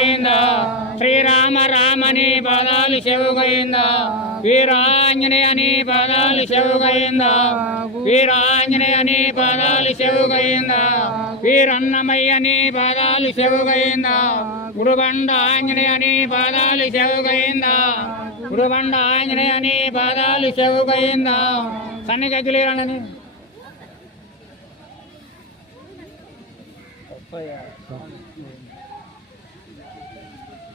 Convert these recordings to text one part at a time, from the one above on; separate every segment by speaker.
Speaker 1: చెవుగైందా శ్రీరామ రామ నీ పాదాలు చెవుగైందా. వీరాంజనేయ నీ పాదాలు చెవుగైందా. వీరాంజనేయ నీ పాదాలు చెవుగైందా. వీరన్నమయ్య నీ పాదాలు చెవుగైందా. గురుబండ ఆంజనేయ నీ పాదాలు చెవుగైందా. గురుబండ ఆంజనేయ నీ పాదాలు చెవుగైందా. సన్నిగజ్జులేరనని ముప్పై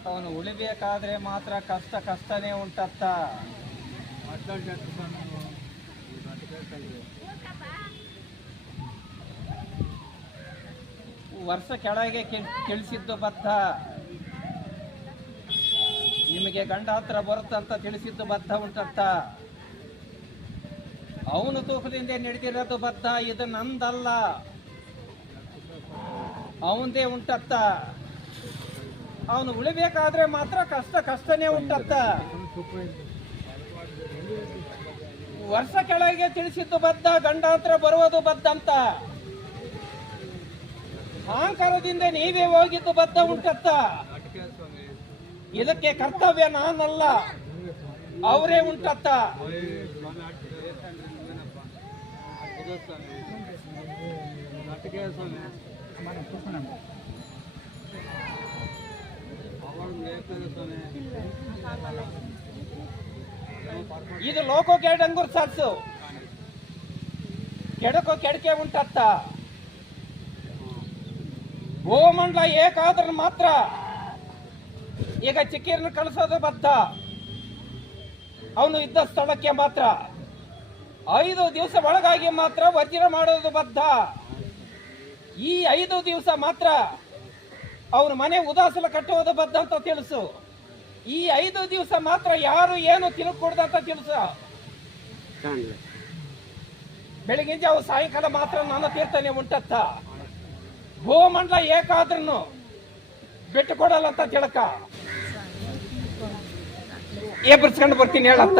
Speaker 2: ಅವನು ಉಳಿಬೇಕಾದ್ರೆ ಮಾತ್ರ ಕಷ್ಟ ಕಷ್ಟನೇ ಉಂಟತ್ತ. ವರ್ಷ ಕೆಳಗೆ ತಿಳಿಸಿದ್ದು ಬದ್ಧ. ನಿಮಗೆ ಗಂಡ ಹತ್ರ ಬರುತ್ತಂತ ತಿಳಿಸಿದ್ದು ಬದ್ಧ ಉಂಟತ್ತ. ಅವನು ತೂಕದಿಂದ ನಡೆದಿರೋದು ಬದ್ಧ, ಇದು ನಂದಲ್ಲ. ಅವಂದೇ ಉಂಟತ್ತ. ಅವನು ಉಳಿಬೇಕಾದ್ರೆ ಮಾತ್ರ ಕಷ್ಟ ಕಷ್ಟನೇ ಉಂಟತ್ತ ವರ್ಷ ಕೆಳಗೆ ತಿಳಿಸಿದ್ದು ಬದ್ಧ, ಗಂಡಾಂತರ ಬರುವುದು ಬದ್ದಂತ ಅಹಂಕಾರದಿಂದ ನೀವೇ ಹೋಗಿದ್ದು ಬದ್ಧ ಉಂಟತ್ತ. ಇದಕ್ಕೆ ಕರ್ತವ್ಯ ನಾನಲ್ಲ, ಅವರೇ ಉಂಟತ್ತ. ಇದು ಲೋಕೋ ಕೆಡಂಗೂರ್ ಸರ್ಸು ಕೆಡಕೋ ಕೆಡಕೆ ಉಂಟತ್ತ. ಭೂಮಂಡಲ ಏಕಾದ್ರ ಮಾತ್ರ. ಈಗ ಚಿಕ್ಕಿರನ್ನು ಕಳಿಸೋದು ಬದ್ಧ. ಅವನು ಇದ್ದ ಸ್ಥಳಕ್ಕೆ ಮಾತ್ರ. ಐದು ದಿವಸ ಒಳಗಾಗಿ ಮಾತ್ರ ವಜ್ರ ಮಾಡೋದು ಬದ್ಧ. ಈ ಐದು ದಿವಸ ಮಾತ್ರ ಅವನ ಮನೆ ಉದಾಸಲ ಕಟ್ಟುವುದು ಬದ್ಧ ಅಂತ ತಿಳಿಸು. ಈ ಐದು ದಿವಸ ಮಾತ್ರ ಯಾರು ಏನು ತಿಳ್ಕೊಡ್ದಂತ ತಿಳಿಸು. ಬೆಳಗಿನ ಜಾವ ಸಾಯಂಕಾಲ ಮಾತ್ರ ನನ್ನ ತೀರ್ಥನೆ ಉಂಟತ್ತ. ಭೂಮಂಡಲ ಏಕಾದ್ರೂ ಬಿಟ್ಟು ಕೊಡಲ್ಲ ಅಂತ ತಿಳಕ. ಏಪರ್ಸ್ಕೊಂಡು ಬರ್ತೀನಿ ಹೇಳತ್ತ.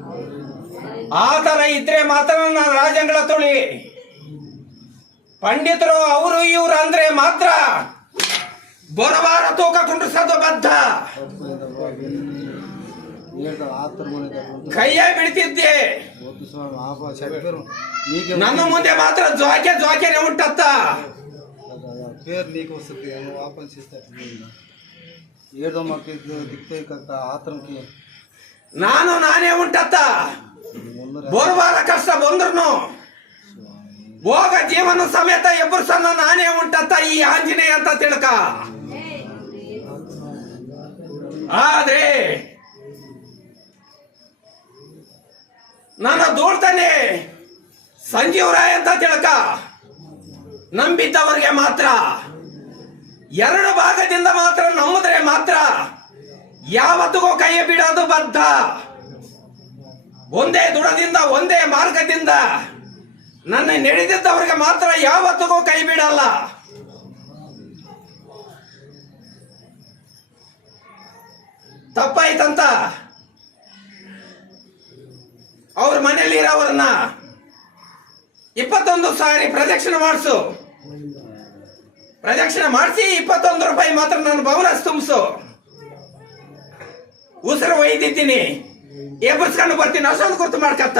Speaker 2: ಆ ಥರ ಇದ್ರೆ ಮಾತ್ರ ನಾನು ರಾಜಂಗಳ ತುಳಿ. ಪಂಡಿತರು, ಅವರು ಇವರು ಅಂದ್ರೆ ಮಾತ್ರ ಬರಬಾರ ತೂಕ ಕುಂಡ್ರಿಸೋದು ಬದ್ಧ. ಕೈಯ ಬಿಡ್ತಿದ್ದೆ ನನ್ನ ಮುಂದೆ ಮಾತ್ರ
Speaker 3: ಜೋಕೆ ಜೋಕೆನೆ ಹುಟ್ಟತ್ತ.
Speaker 2: ನಾನು ನಾನೇ ಉಂಟತ್ತ ಬೋರ್ವಾರ ಕಷ್ಟ ಬಂದ್ರು ಭೋಗ ಜೀವನ ಸಮೇತ ಎಬ್ಬರ್ಸನ್ನ ನಾನೇ ಉಂಟತ್ತ ಈ ಆಂಜನೇಯ ಅಂತ ತಿಳ್ಕ. ಆದ್ರೆ ನನ್ನ ದೂಡ್ತಾನೆ ಸಂಜೀವರಾಯ ಅಂತ ತಿಳ್ಕ. ನಂಬಿದ್ದವರಿಗೆ ಮಾತ್ರ. ಎರಡು ಭಾಗದಿಂದ ಮಾತ್ರ ನಂಬಿದ್ರೆ ಮಾತ್ರ. ಯಾವತ್ತಿಗೂ ಕೈ ಬಿಡೋದು ಬದ್ಧ. ಒಂದೇ ದುಡದಿಂದ ಒಂದೇ ಮಾರ್ಗದಿಂದ. ನನ್ನ ನಡೆದಿದ್ದವರಿಗೆ ಮಾತ್ರ ಯಾವತ್ತಿಗೂ ಕೈ ಬಿಡಲ್ಲ. ತಪ್ಪಾಯ್ತಂತ. ಅವ್ರ ಮನೆಯಲ್ಲಿ ಇರೋವ್ರನ್ನ ಇಪ್ಪತ್ತೊಂದು ಸಾರಿ ಪ್ರದಕ್ಷಿಣೆ ಮಾಡಿಸು. ಪ್ರದಕ್ಷಿಣೆ ಮಾಡಿಸಿ ಇಪ್ಪತ್ತೊಂದು ರೂಪಾಯಿ ಮಾತ್ರ ನನ್ನ ಬೌನಸ್ ತುಂಬಿಸು. ಉಸಿರು ಒಯ್ದಿದ್ದೀನಿ. ಎಬ್ಬರ್ಸ್ಕೊಂಡು ಬರ್ತೀನಿ ಅಷ್ಟೊಂದು ಗುರ್ತು ಮಾಡ್ಕತ್ತ.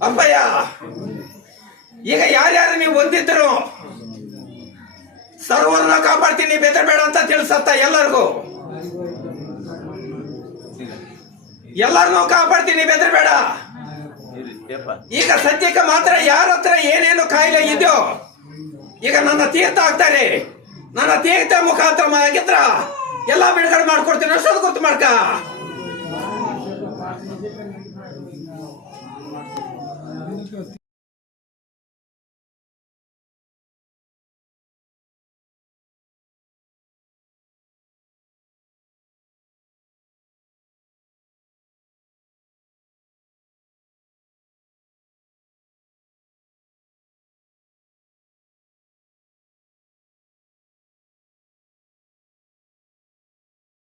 Speaker 2: ಅಪ್ಪಯ್ಯ ಈಗ ಯಾರ್ಯಾರು ನೀವು ಹೊಂದಿದ್ರು ಸರ್ವರನ್ನ ಕಾಪಾಡ್ತೀನಿ ಬೆದರ್ಬೇಡ ಅಂತ ತಿಳಿಸತ್ತ ಎಲ್ಲರಿಗೂ? ಎಲ್ಲರನ್ನೂ ಕಾಪಾಡ್ತೀನಿ ಬೆದರಬೇಡ ಈಗ ಸದ್ಯಕ್ಕೆ ಮಾತ್ರ ಯಾರ ಹತ್ರ ಏನೇನು ಕಾಯಿಲೆ ಇದೆಯೋ ಈಗ ನನ್ನ ತೀರ್ಥ ಹಾಕ್ತಾರೆ ನನ್ನ ತೀರ್ಥ ಮುಖಾಂತರ ಆಗಿದ್ರ ಎಲ್ಲ ಬಿಡುಗಡೆ ಮಾಡ್ಕೊಡ್ತೀನಿ. ಅಷ್ಟೊಂದು ಗೊತ್ತು ಮಾಡ್ಕ.